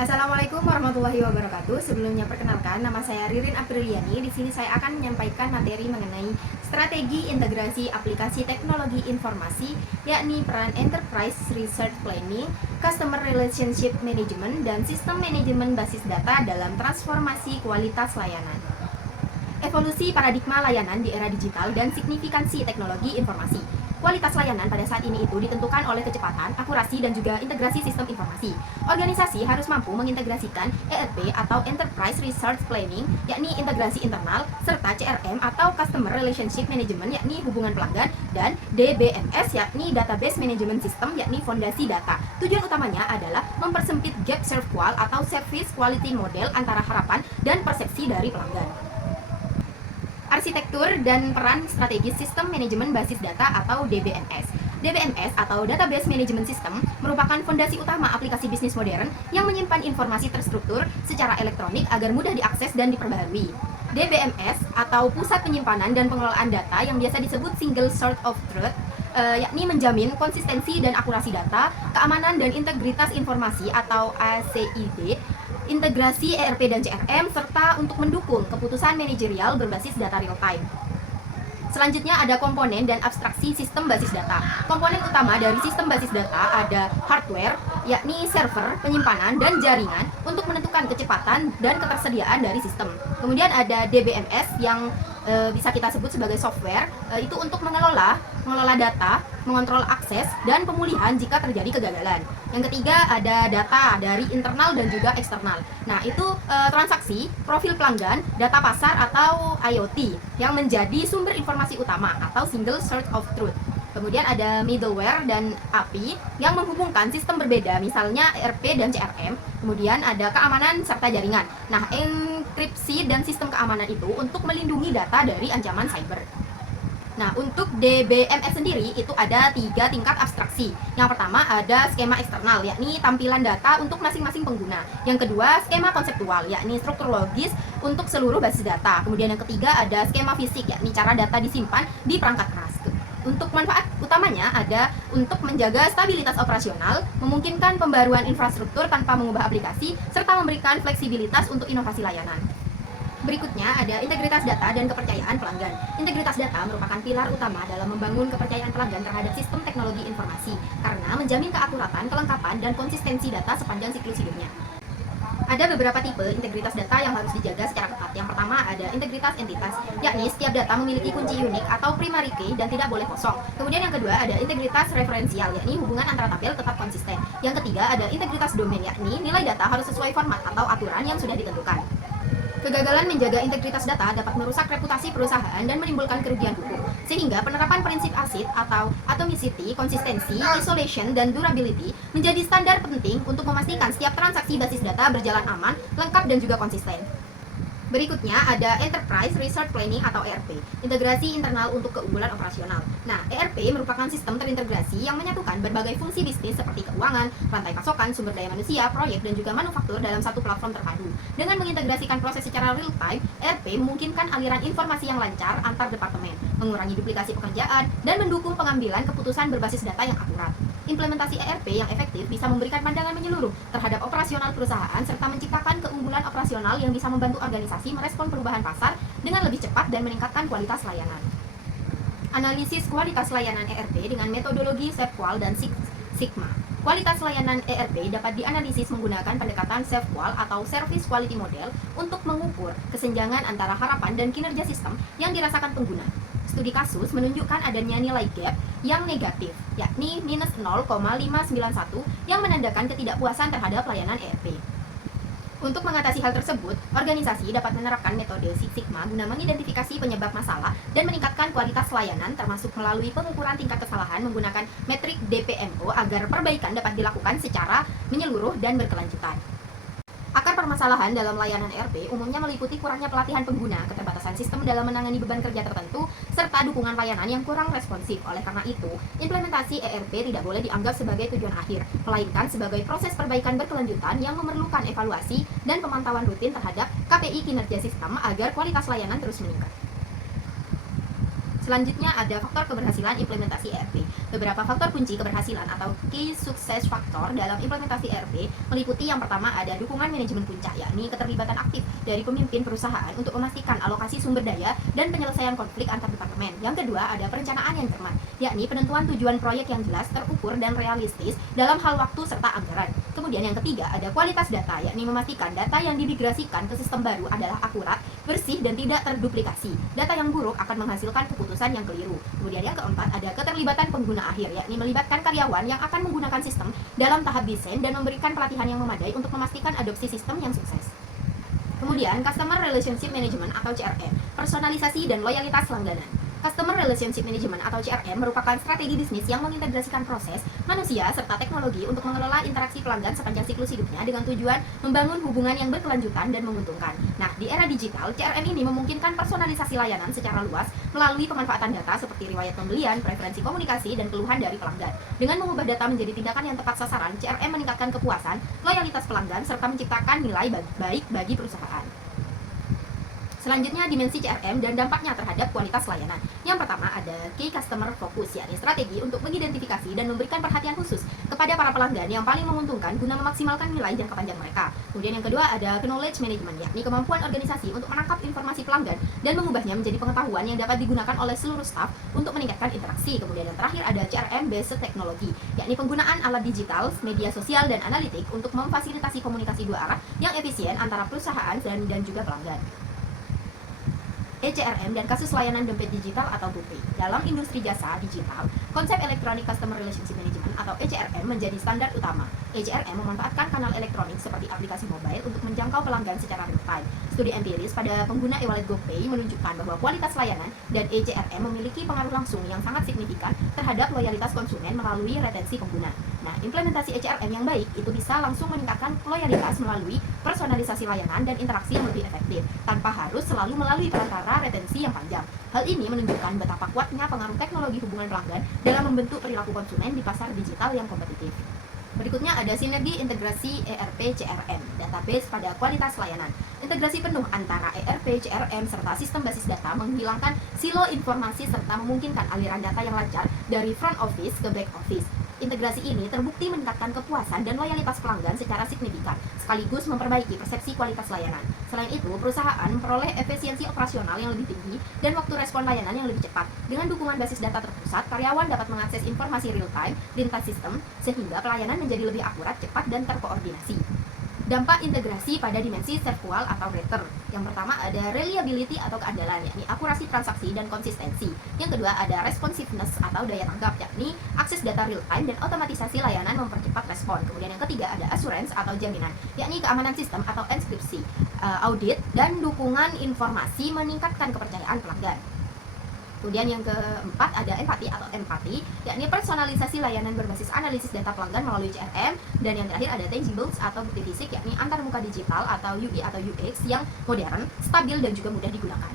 Assalamualaikum warahmatullahi wabarakatuh. Sebelumnya perkenalkan, nama saya Ririn Apriliani. Di sini saya akan menyampaikan materi mengenai strategi integrasi aplikasi teknologi informasi, yakni peran Enterprise Research Planning, Customer Relationship Management, dan Sistem Manajemen Basis Data dalam transformasi kualitas layanan. Evolusi paradigma layanan di era digital dan signifikansi teknologi informasi. Kualitas layanan pada saat ini itu ditentukan oleh kecepatan, akurasi, dan juga integrasi sistem informasi. Organisasi harus mampu mengintegrasikan ERP atau Enterprise Resource Planning, yakni integrasi internal, serta CRM atau Customer Relationship Management, yakni hubungan pelanggan, dan DBMS, yakni Database Management System, yakni fondasi data. Tujuan utamanya adalah mempersempit gap serve qual atau service quality model antara harapan dan persepsi dari pelanggan. Arsitektur dan peran strategis sistem manajemen basis data atau DBMS. DBMS atau Database Management System merupakan fondasi utama aplikasi bisnis modern yang menyimpan informasi terstruktur secara elektronik agar mudah diakses dan diperbaharui. DBMS atau Pusat Penyimpanan dan Pengelolaan Data yang biasa disebut Single Source of Truth, yakni menjamin konsistensi dan akurasi data, keamanan dan integritas informasi atau ACID, integrasi ERP dan CRM, serta untuk mendukung keputusan manajerial berbasis data real time. Selanjutnya ada komponen dan abstraksi sistem basis data. Komponen utama dari sistem basis data ada hardware, yakni server, penyimpanan, dan jaringan untuk menentukan kecepatan dan ketersediaan dari sistem. Kemudian ada DBMS yang bisa kita sebut sebagai software, itu untuk mengelola data, mengontrol akses, dan pemulihan jika terjadi kegagalan. Yang ketiga ada data dari internal dan juga eksternal. Nah, itu transaksi, profil pelanggan, data pasar atau IoT yang menjadi sumber informasi utama atau single source of truth. Kemudian ada middleware dan API yang menghubungkan sistem berbeda, misalnya ERP dan CRM. Kemudian ada keamanan serta jaringan. Nah, enkripsi dan sistem keamanan itu untuk melindungi data dari ancaman cyber. Nah, untuk DBMS sendiri itu ada 3 tingkat abstraksi. Yang pertama ada skema eksternal, yakni tampilan data untuk masing-masing pengguna. Yang kedua, skema konseptual, yakni struktur logis untuk seluruh basis data. Kemudian yang ketiga ada skema fisik, yakni cara data disimpan di perangkat keras. Untuk manfaat utamanya ada untuk menjaga stabilitas operasional, memungkinkan pembaruan infrastruktur tanpa mengubah aplikasi, serta memberikan fleksibilitas untuk inovasi layanan. Berikutnya ada integritas data dan kepercayaan pelanggan. Integritas data merupakan pilar utama dalam membangun kepercayaan pelanggan terhadap sistem teknologi informasi karena menjamin keakuratan, kelengkapan, dan konsistensi data sepanjang siklus hidupnya. Ada beberapa tipe integritas data yang harus dijaga secara ketat. Yang pertama ada integritas entitas, yakni setiap data memiliki kunci unik atau primary key dan tidak boleh kosong. Kemudian yang kedua ada integritas referensial, yakni hubungan antara tabel tetap konsisten. Yang ketiga ada integritas domain, yakni nilai data harus sesuai format atau aturan yang sudah ditentukan. Kegagalan menjaga integritas data dapat merusak reputasi perusahaan dan menimbulkan kerugian hukum. Sehingga penerapan prinsip ACID atau atomicity, konsistensi, isolation, dan durability menjadi standar penting untuk memastikan setiap transaksi basis data berjalan aman, lengkap, dan juga konsisten. Berikutnya ada Enterprise Resource Planning atau ERP, integrasi internal untuk keunggulan operasional. Nah, ERP merupakan sistem terintegrasi yang menyatukan berbagai fungsi bisnis seperti keuangan, rantai pasokan, sumber daya manusia, proyek, dan juga manufaktur dalam satu platform terpadu. Dengan mengintegrasikan proses secara real time, ERP memungkinkan aliran informasi yang lancar antar departemen, mengurangi duplikasi pekerjaan, dan mendukung pengambilan keputusan berbasis data yang akurat. Implementasi ERP yang efektif bisa memberikan pandangan menyeluruh terhadap operasional perusahaan serta menciptakan keunggulan operasional yang bisa membantu organisasi merespon perubahan pasar dengan lebih cepat dan meningkatkan kualitas layanan. Analisis kualitas layanan ERP dengan metodologi SERVQUAL dan Six Sigma. Kualitas layanan ERP dapat dianalisis menggunakan pendekatan SERVQUAL atau Service Quality Model untuk mengukur kesenjangan antara harapan dan kinerja sistem yang dirasakan pengguna. Studi kasus menunjukkan adanya nilai gap yang negatif, yakni minus 0,591 yang menandakan ketidakpuasan terhadap layanan ERP. Untuk mengatasi hal tersebut, organisasi dapat menerapkan metode Six Sigma guna mengidentifikasi penyebab masalah dan meningkatkan kualitas layanan termasuk melalui pengukuran tingkat kesalahan menggunakan metrik DPMO agar perbaikan dapat dilakukan secara menyeluruh dan berkelanjutan. Akar permasalahan dalam layanan ERP umumnya meliputi kurangnya pelatihan pengguna, keterbatasan sistem dalam menangani beban kerja tertentu, serta dukungan layanan yang kurang responsif. Oleh karena itu, implementasi ERP tidak boleh dianggap sebagai tujuan akhir, melainkan sebagai proses perbaikan berkelanjutan yang memerlukan evaluasi dan pemantauan rutin terhadap KPI kinerja sistem agar kualitas layanan terus meningkat. Selanjutnya ada faktor keberhasilan implementasi ERP. Beberapa faktor kunci keberhasilan atau key success factor dalam implementasi ERP meliputi yang pertama ada dukungan manajemen puncak, yakni keterlibatan aktif dari pemimpin perusahaan untuk memastikan alokasi sumber daya dan penyelesaian konflik antar departemen. Yang kedua ada perencanaan yang cermat, yakni penentuan tujuan proyek yang jelas, terukur, dan realistis dalam hal waktu serta anggaran. Kemudian yang ketiga ada kualitas data, yakni memastikan data yang dimigrasikan ke sistem baru adalah akurat, bersih, dan tidak terduplikasi. Data yang buruk akan menghasilkan keputusan yang keliru. Kemudian yang keempat ada keterlibatan pengguna akhir, yakni melibatkan karyawan yang akan menggunakan sistem dalam tahap desain dan memberikan pelatihan yang memadai untuk memastikan adopsi sistem yang sukses. Kemudian, Customer Relationship Management atau CRM, personalisasi dan loyalitas langganan. Customer Relationship Management atau CRM merupakan strategi bisnis yang mengintegrasikan proses, manusia, serta teknologi untuk mengelola interaksi pelanggan sepanjang siklus hidupnya dengan tujuan membangun hubungan yang berkelanjutan dan menguntungkan. Nah, di era digital, CRM ini memungkinkan personalisasi layanan secara luas melalui pemanfaatan data seperti riwayat pembelian, preferensi komunikasi, dan keluhan dari pelanggan. Dengan mengubah data menjadi tindakan yang tepat sasaran, CRM meningkatkan kepuasan, loyalitas pelanggan, serta menciptakan nilai baik bagi perusahaan. Selanjutnya, dimensi CRM dan dampaknya terhadap kualitas layanan. Yang pertama ada Key Customer Focus, yakni strategi untuk mengidentifikasi dan memberikan perhatian khusus kepada para pelanggan yang paling menguntungkan guna memaksimalkan nilai jangka panjang mereka. Kemudian yang kedua ada Knowledge Management, yakni kemampuan organisasi untuk menangkap informasi pelanggan dan mengubahnya menjadi pengetahuan yang dapat digunakan oleh seluruh staf untuk meningkatkan interaksi. Kemudian yang terakhir ada CRM Based Technology, yakni penggunaan alat digital, media sosial, dan analitik untuk memfasilitasi komunikasi dua arah yang efisien antara perusahaan dan juga pelanggan. ECRM dan kasus layanan dompet digital atau GoPay. Dalam industri jasa digital, konsep Electronic Customer Relationship Management atau ECRM menjadi standar utama. ECRM memanfaatkan kanal elektronik seperti aplikasi mobile untuk menjangkau pelanggan secara real-time. Studi empiris pada pengguna e-wallet GoPay menunjukkan bahwa kualitas layanan dan ECRM memiliki pengaruh langsung yang sangat signifikan terhadap loyalitas konsumen melalui retensi pengguna. Nah, implementasi ECRM yang baik itu bisa langsung meningkatkan loyalitas melalui personalisasi layanan dan interaksi yang lebih efektif, tanpa harus selalu melalui perantara retensi yang panjang. Hal ini menunjukkan betapa kuatnya pengaruh teknologi hubungan pelanggan dalam membentuk perilaku konsumen di pasar digital yang kompetitif. Berikutnya ada sinergi integrasi ERP CRM, database pada kualitas layanan. Integrasi penuh antara ERP, CRM, serta sistem basis data menghilangkan silo informasi serta memungkinkan aliran data yang lancar dari front office ke back office. Integrasi ini terbukti meningkatkan kepuasan dan loyalitas pelanggan secara signifikan, sekaligus memperbaiki persepsi kualitas layanan. Selain itu, perusahaan memperoleh efisiensi operasional yang lebih tinggi dan waktu respon layanan yang lebih cepat. Dengan dukungan basis data terpusat, karyawan dapat mengakses informasi real-time lintas sistem, sehingga pelayanan menjadi lebih akurat, cepat, dan terkoordinasi. Dampak integrasi pada dimensi servual atau rater. Yang pertama ada reliability atau keandalan, yakni akurasi transaksi dan konsistensi. Yang kedua ada responsiveness atau daya tanggap, yakni akses data real time dan otomatisasi layanan mempercepat respon. Kemudian yang ketiga ada assurance atau jaminan, yakni keamanan sistem atau enkripsi, audit, dan dukungan informasi meningkatkan kepercayaan pelanggan. Kemudian yang keempat ada empati, yakni personalisasi layanan berbasis analisis data pelanggan melalui CRM. Dan yang terakhir ada tangibles atau bukti fisik, yakni antar muka digital atau UI atau UX yang modern, stabil, dan juga mudah digunakan.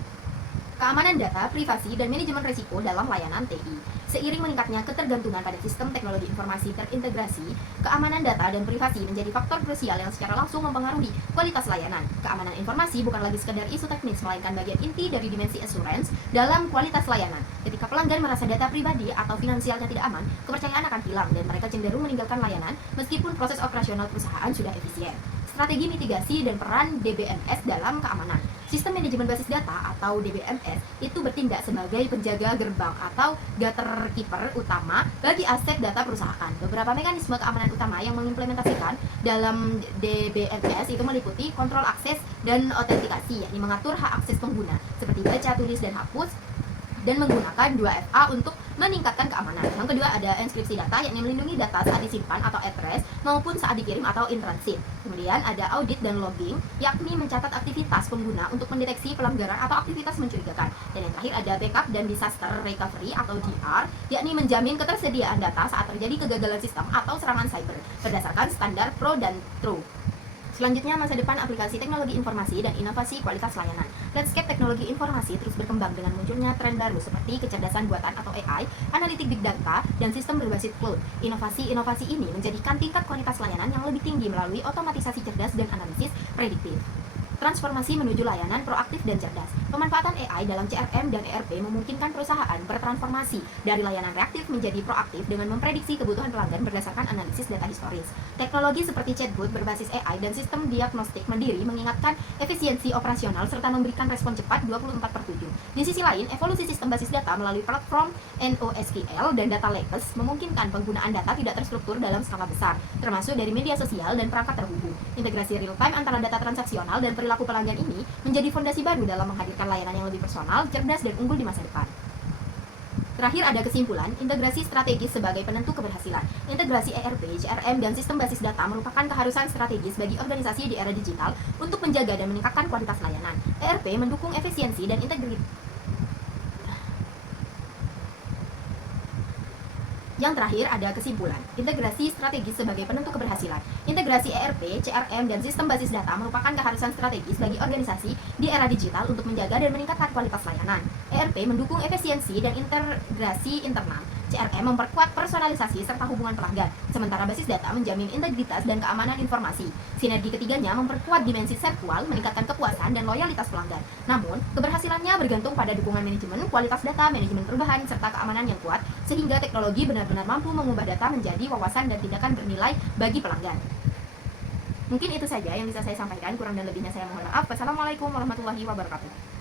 Keamanan data, privasi, dan manajemen risiko dalam layanan TI. Seiring meningkatnya ketergantungan pada sistem teknologi informasi terintegrasi, keamanan data dan privasi menjadi faktor krusial yang secara langsung mempengaruhi kualitas layanan. Keamanan informasi bukan lagi sekedar isu teknis, melainkan bagian inti dari dimensi assurance dalam kualitas layanan. Ketika pelanggan merasa data pribadi atau finansialnya tidak aman, kepercayaan akan hilang dan mereka cenderung meninggalkan layanan meskipun proses operasional perusahaan sudah efisien. Strategi mitigasi dan peran DBMS dalam keamanan. Sistem manajemen basis data atau DBMS itu bertindak sebagai penjaga gerbang atau gatekeeper utama bagi aset data perusahaan. Beberapa mekanisme keamanan utama yang mengimplementasikan dalam DBMS itu meliputi kontrol akses dan autentikasi, yakni mengatur hak akses pengguna seperti baca, tulis, dan hapus, dan menggunakan 2FA untuk meningkatkan keamanan. Yang kedua ada enkripsi data, yakni melindungi data saat disimpan atau at rest maupun saat dikirim atau in transit. Kemudian ada audit dan logging, yakni mencatat aktivitas pengguna untuk mendeteksi pelanggaran atau aktivitas mencurigakan. Dan yang terakhir ada backup dan disaster recovery atau DR, yakni menjamin ketersediaan data saat terjadi kegagalan sistem atau serangan cyber berdasarkan standar Pro dan True. Selanjutnya, masa depan aplikasi teknologi informasi dan inovasi kualitas layanan. Landscape teknologi informasi terus berkembang dengan munculnya tren baru seperti kecerdasan buatan atau AI, analitik big data, dan sistem berbasis cloud. Inovasi-inovasi ini menjadikan tingkat kualitas layanan yang lebih tinggi melalui otomatisasi cerdas dan analisis prediktif. Transformasi menuju layanan proaktif dan cerdas. Pemanfaatan AI dalam CRM dan ERP memungkinkan perusahaan bertransformasi dari layanan reaktif menjadi proaktif dengan memprediksi kebutuhan pelanggan berdasarkan analisis data historis. Teknologi seperti chatbot berbasis AI dan sistem diagnostik mandiri mengingatkan efisiensi operasional serta memberikan respon cepat 24/7. Di sisi lain, evolusi sistem basis data melalui platform NoSQL dan data lakes memungkinkan penggunaan data tidak terstruktur dalam skala besar, termasuk dari media sosial dan perangkat terhubung. Integrasi real-time antara data transaksional dan perilaku pelanggan ini menjadi fondasi baru dalam menghadirkan layanan yang lebih personal, cerdas, dan unggul di masa depan. Terakhir ada kesimpulan, integrasi strategis sebagai penentu keberhasilan. Integrasi ERP, CRM, dan sistem basis data merupakan keharusan strategis bagi organisasi di era digital untuk menjaga dan meningkatkan kualitas layanan. ERP mendukung efisiensi dan integritas. Yang terakhir ada kesimpulan, integrasi strategis sebagai penentu keberhasilan. Integrasi ERP, CRM, dan sistem basis data merupakan keharusan strategis bagi organisasi di era digital untuk menjaga dan meningkatkan kualitas layanan. ERP mendukung efisiensi dan integrasi internal. CRM memperkuat personalisasi serta hubungan pelanggan, sementara basis data menjamin integritas dan keamanan informasi. Sinergi ketiganya memperkuat dimensi virtual, meningkatkan kepuasan dan loyalitas pelanggan. Namun, keberhasilannya bergantung pada dukungan manajemen, kualitas data, manajemen perubahan, serta keamanan yang kuat, sehingga teknologi benar-benar mampu mengubah data menjadi wawasan dan tindakan bernilai bagi pelanggan. Mungkin itu saja yang bisa saya sampaikan, kurang dan lebihnya saya mohon maaf. Wassalamualaikum warahmatullahi wabarakatuh.